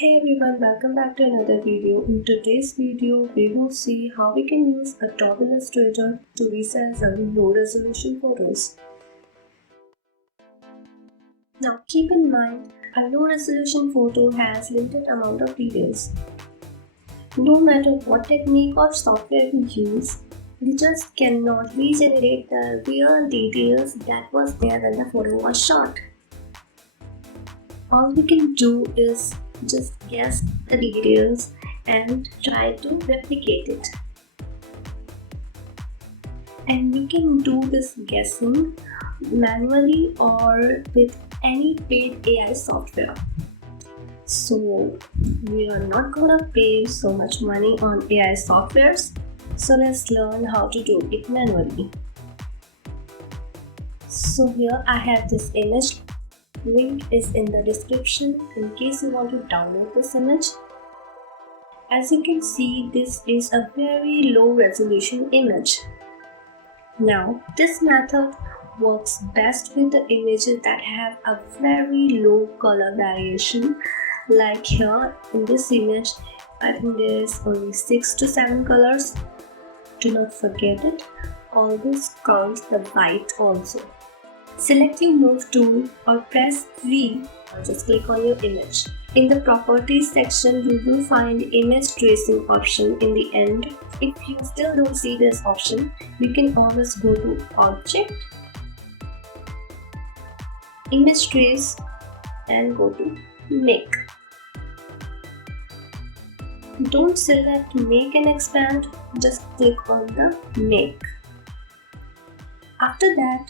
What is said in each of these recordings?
Hey everyone, welcome back to another video. In today's video, we will see how we can use Adobe Illustrator to resize our low resolution photos. Now keep in mind, a low resolution photo has limited amount of details. No matter what technique or software we use, we just cannot regenerate the real details that was there when the photo was shot. All we can do is just guess the details and try to replicate it. And you can do this guessing manually or with any paid AI software. So we are not gonna pay so much money on AI softwares, so let's learn how to do it manually. So here I have this image. Link is in the description in case you want to download this image. As you can see, this is a very low resolution image. Now, this method works best with the images that have a very low color variation. Like here in this image, I think there is only 6 to 7 colors. Do not forget it. Always count the white also. Select your Move tool or press V or just click on your image. In the Properties section, you will find Image Tracing option in the end. If you still don't see this option, you can always go to Object, Image Trace and go to Make. Don't select Make and Expand, just click on the Make. After that,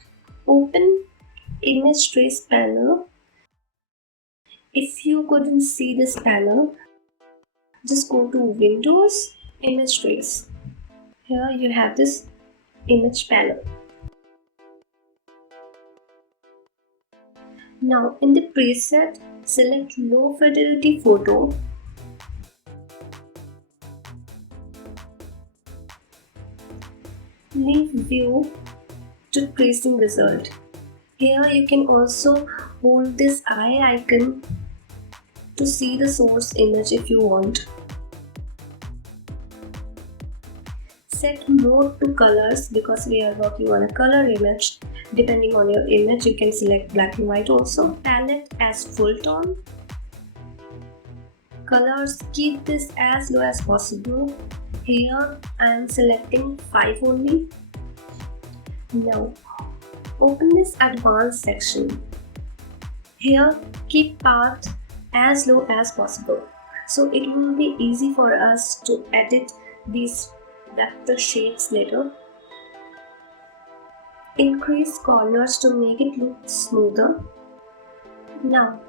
open Image Trace panel. If you couldn't see this panel, just go to Windows, Image Trace. Here you have this image panel. Now in the preset, select Low Fidelity Photo. Leave View to Tracing Result. Here you can also hold this eye icon to see the source image if you want. Set mode to colors because we are working on a color image. Depending on your image, you can select black and white also. Palette as full tone. Colors, keep this as low as possible. Here I am selecting 5 only. Now open this advanced section. Here keep path as low as possible, so it will be easy for us to edit these vector shapes later. Increase corners to make it look smoother. Now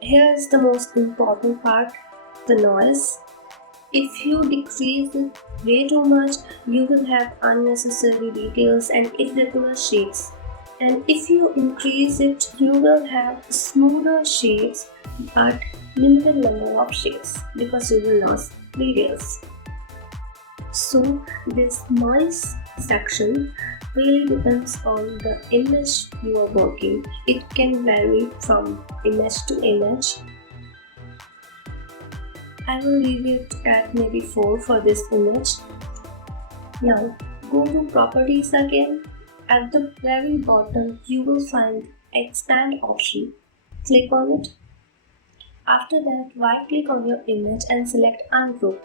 here is the most important part, the noise. If you decrease it way too much, you will have unnecessary details and irregular shapes. And if you increase it, you will have smoother shapes but limited number of shapes because you will lose details. So this noise section really depends on the image you are working. It can vary from image to image. I will leave it at maybe 4 for this image. Now go to Properties again. At the very bottom you will find Expand option. Click on it. After that, right click on your image and select Ungroup.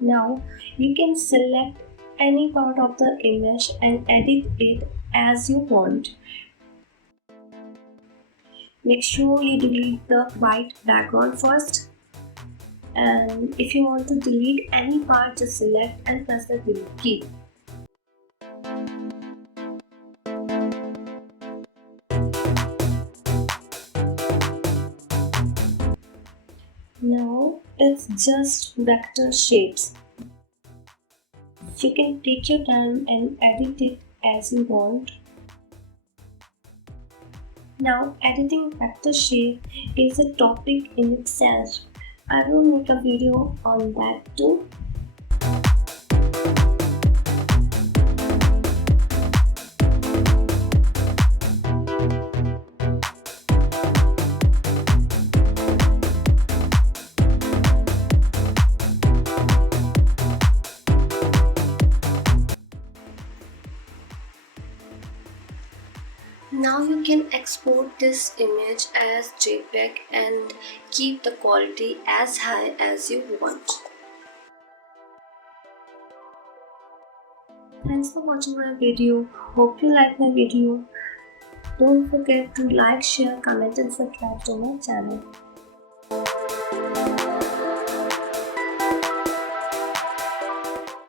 Now you can select any part of the image and edit it as you want. Make sure you delete the white background first, and if you want to delete any part, just select and press the delete key. Now it's just vector shapes. You can take your time and edit it as you want. Now editing vector shape is a topic in itself. I will make a video on that too. Now you can export this image as JPEG and keep the quality as high as you want. Thanks for watching my video. Hope you like my video. Don't forget to like, share, comment and subscribe to my channel.